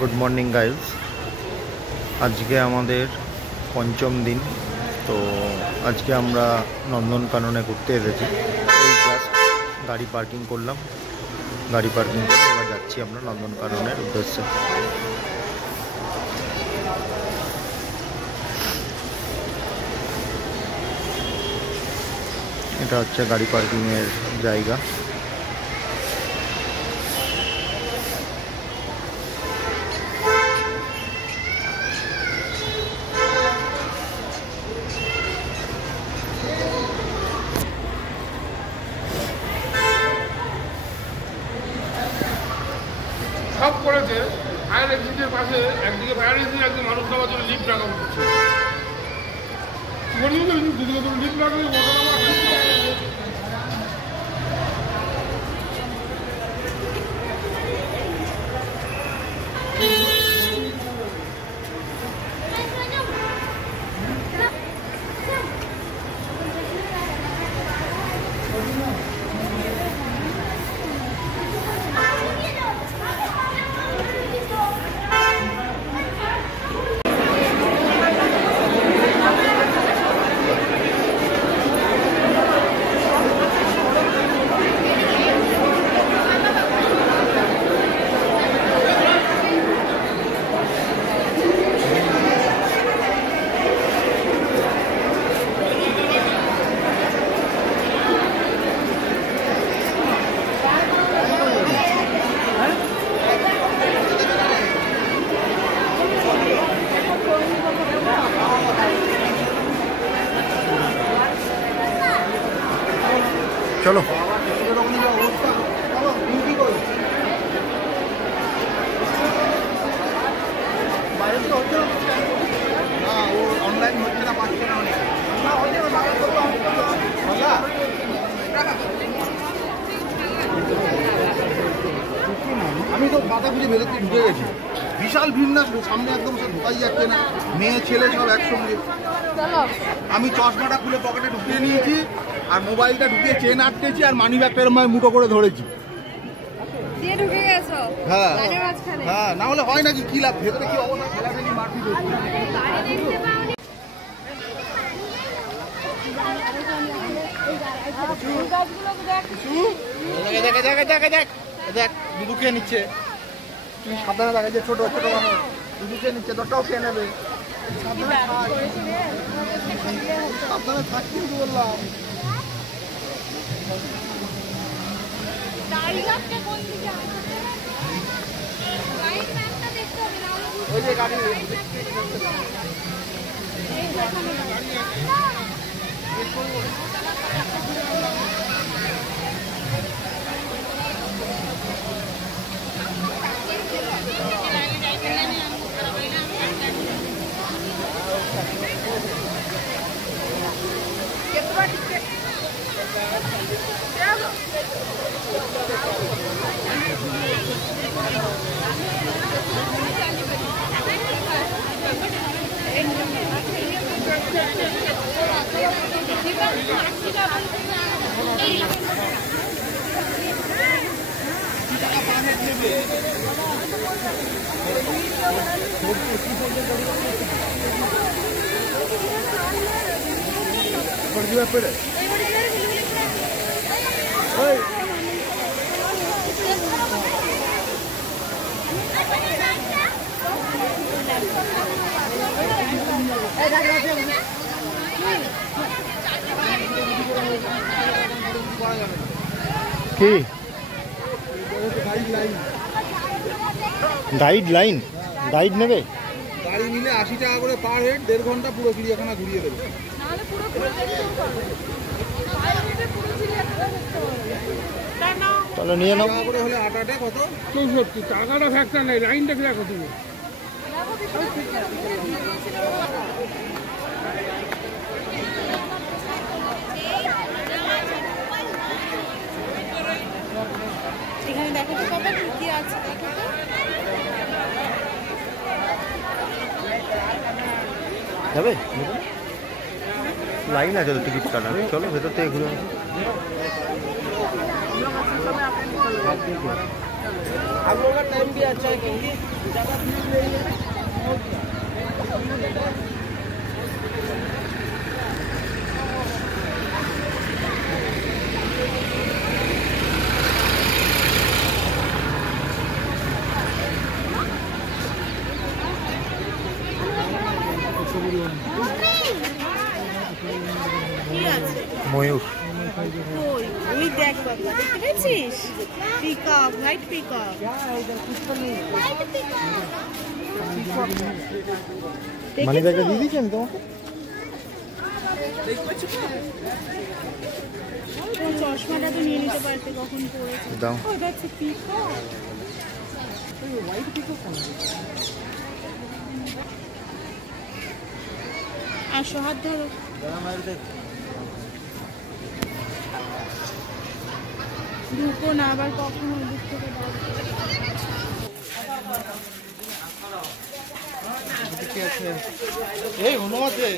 Good morning guys. आज के आमादेर पंचम दिन। तो आज के आमरा नंदनकानने घुरते एसेছি। गाड़ी पार्किंग करलाम, गाड़ी पार्किंग करे एबार जाচ্ছি আমরা নন্দনকাননের উদ্দেশ্যে। এটা হচ্ছে গাড়ি পার্কিং এর জায়গা। সব করেছে ফায়ার এক্সিটের পাশে একদিকে ফায়ার এক্সিট, একদিকে মানুষ নামার জন্য লিফট রাখা হচ্ছে। দুদিকে তো লিফট রাখলে चलो আমি তো বাধা খুঁজে ভেতরতে ঢুকে গেছি। বিশাল ভিড় না, সামনে একদম সব ঢোকাই যাচ্ছে না, মেয়ে ছেলে সব একসঙ্গে। আমি চশমাটা খুলে পকেটে ঢুকিয়ে নিয়েছি আর মোবাইলটা ঢুকিয়ে চেন আটকেছি আর মানি ব্যাগটা এরকম মুঠো করে ধরেছি। হ্যাঁ হ্যাঁ, না হলে হয় নাকি? কি লাভ? ভেতরে কি অবস্থা, খেলাখেলি মারপিট হচ্ছে। দেখ দুধু খেয়ে নিচ্ছে, তুই সাবধানে দেখা যায়, ছোট ছোট মানুষ দুধু খেয়ে নিচ্ছে, তোরটাও খেয়ে নেবে। সাবধানে থাক কিন্তু বললাম। ওই যে গাড়ি কি গাইড লাইন গাইড নেবে? গাড়ি নিলে 80 টাকা করে পার হেড, 1.5 ঘন্টা পুরো চিড়িয়াখানা ঘুরিয়ে দেবে। তাহলে নিয়ে নাও। টাকা করে হলে 8 কত? 64 টাকাটা ফ্যাক্টর নেই, লাইনটা কি রাখো তুমি? এখানে দেখো তো বাবা কি আছে, দেখো তো। যাবে? লাইন আছে তো টিকিট কাটার, চলো ভেতর থেকে ঘুরে আসি। কি আছে? ময়ূর। ওই ওই দেখ বাবা, দেখতে পেয়েছিস? Peacock, white peacock. মানি ব্যাগটা দিয়ে দিয়েছি আমি তোমাকে। চশমাটা তো নিয়ে নিতে পারতে, কখন পড়েছে। দাও। ওটা হচ্ছে পিকক। আসো, হাত ধরো। ঢুকো না আবার কখনো ওই দিক থেকে দাও। এই হনো আছে,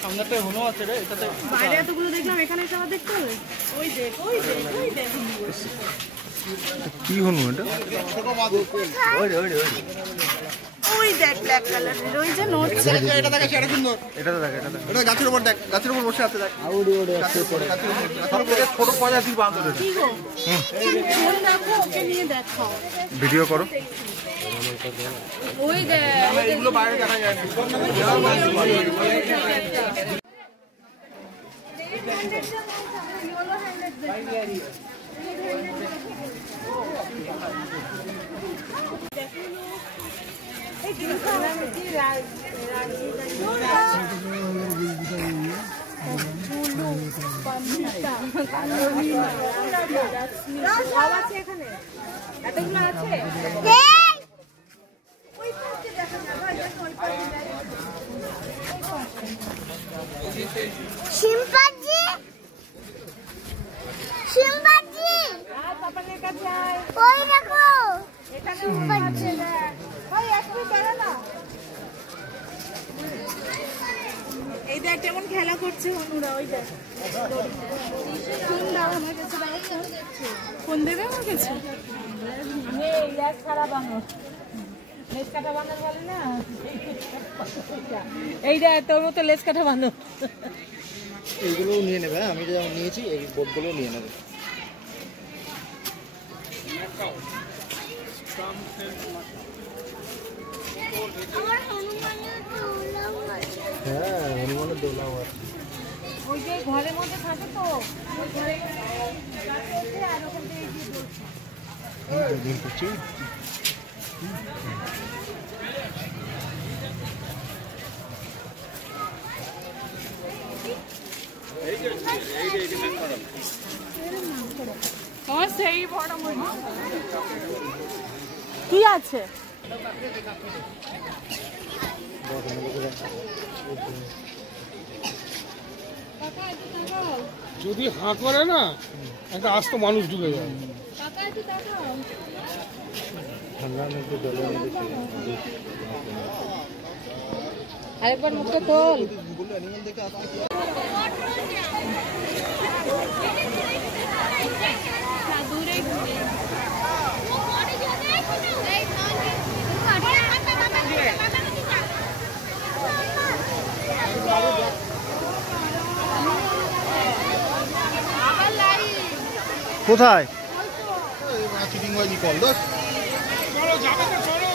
সামনেটা হনো আছে রে, এটাতে বাইরে এতগুলো দেখলাম, এখানে এসে আবার দেখতে হবে। ওই দেখ, ওই দেখ, ওই দেখ। কি হনু এটা? ওই দেখ ব্ল্যাক কালারের, ওই যে নোট। এটা দেখে সেটা সুন্দর। এটা তো দেখ, এটা দেখ। এটা গাছের উপর দেখ, গাছের উপর বসে আছে দেখ। গাছের উপরে, গাছের উপরে। ছোট প্রজাতির বাঁদর এটা। কি গো? ফোন রাখো, ওকে নিয়ে দেখাও। ভিডিও করো। ওই দেখ। এগুলো বাইরে দেখা যায় না। শিম্পাঞ্জি শিম্পাঞ্জি ওই দেখো শিম্পাঞ্জি এই দেখ কেমন খেলা করছে অনুরা, ওই দেখ। ফোন দাও আমার কাছে, দাও ফোন। ফোন দেবে আমার কাছে? এইটা তোর মতো লেজ কাটা বাঁধো। এইগুলোও নিয়ে নেবে, আমি যা নিয়েছি এই বোর্ডগুলো নিয়ে নেবে। আমার হনুমানের দোলাও আছে। হ্যাঁ, হনুমানের দোলাও আছে। ওই যে ঘরের মধ্যে থাকে তো, ওই ঘরের মধ্যে আর ওখান থেকে গিয়ে বলছে। সেই বড় কি আছে? যদি হাঁ করে না, একটা আস্ত মানুষ ঢুকে যায়। ঠান্ডার মধ্যে জলের মধ্যে আরেকবার মুখটা তোল। কোথায়? চিটিংবাজি কল দোষ। চলো যাবে তো চলো।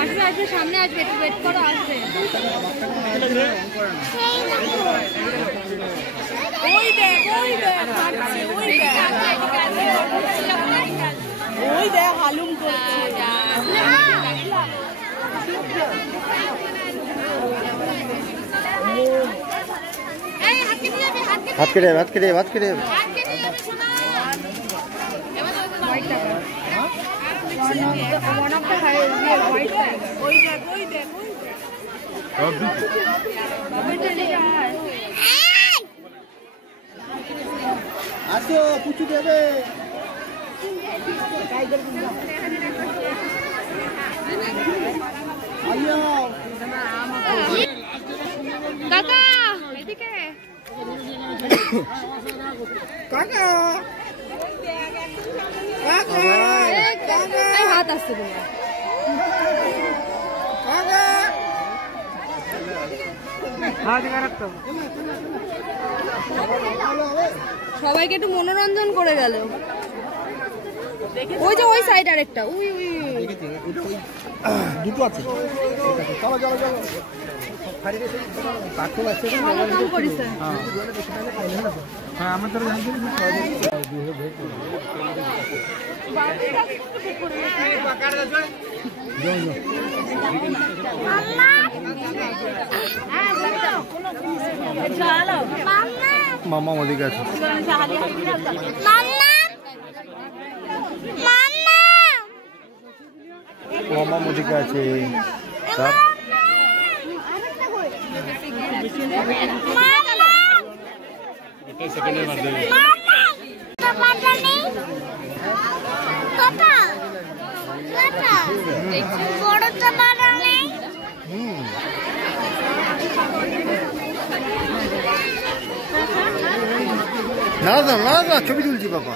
আসবে আসবে, সামনে আসবে, একটু ওয়েট করো, আসবে। ওই দেখ ওই দেখ হাঁটছে, ওই দেখ ওই দেখ হালুম করছে। হাত কেটে হাত কেটে হাত কেটে। ওই দেখ ওই দেখ আসো পুচু দেবে। কাকা এদিকে। কাকা এই হাত আসছে তোমার। সবাইকে একটু মনোরঞ্জন করে গেল। ওই যে ওই সাইড আরেকটা, উই উই দুটো আছে। চলো চলো চলো। কাম করিস। হ্যাঁ আমার তোরা জানতে মামা ওদিকে আছে। মামা ওদিকে আছে। না না না না, ছবি তুলছি বাবা।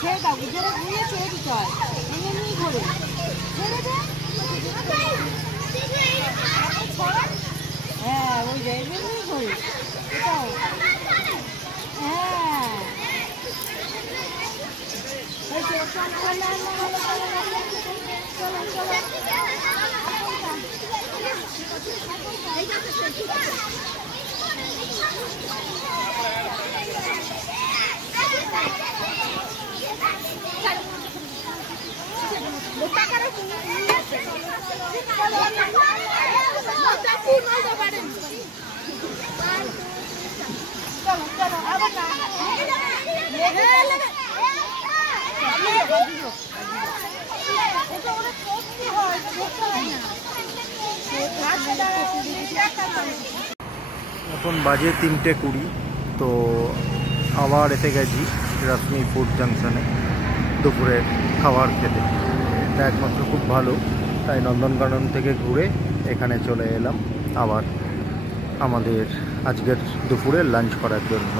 ছেড়ে দাও, যেটা ঘুরিয়ে ছেড়ে দিতে হয়, এমনি ঘুরে ছেড়ে দে। হ্যাঁ ওই যে এমনি ঘুরে, এটাও হ্যাঁ। এখন বাজে 3:20। তো আবার এসে গেছি রাসমী ফুড জাংশনে দুপুরে খাবার খেতে। এটা একমাত্র খুব ভালো, তাই নন্দনকানন থেকে ঘুরে এখানে চলে এলাম আবার আমাদের আজকের দুপুরে লাঞ্চ করার জন্য।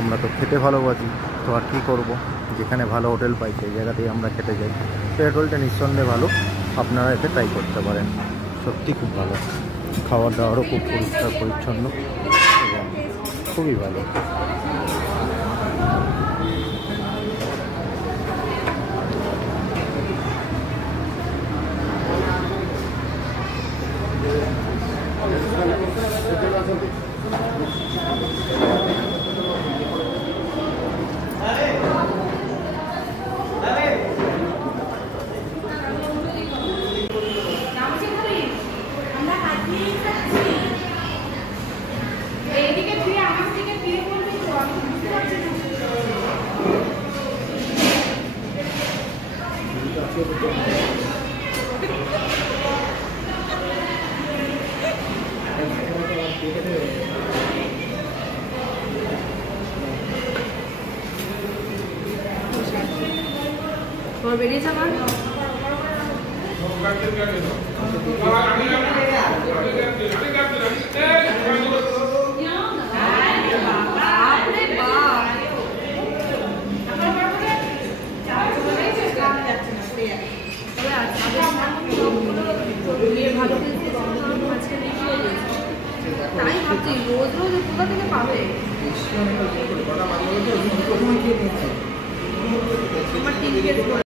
আমরা তো খেতে ভালোবাসি, তো আর কী করবো, যেখানে ভালো হোটেল পাই সেই জায়গাতেই আমরা খেতে যাই। তো এই হোটেলটা নিঃসন্দেহে ভালো, আপনারা এতে ট্রাই করতে পারেন। সত্যি খুব ভালো, খাবার দাবারও খুব পরিষ্কার পরিচ্ছন্ন এবং খুবই ভালো। তোমার বেরিয়েছে আমার তাই ভাবছি রোজ রোজ কোথা থেকে পাবে আমার টিম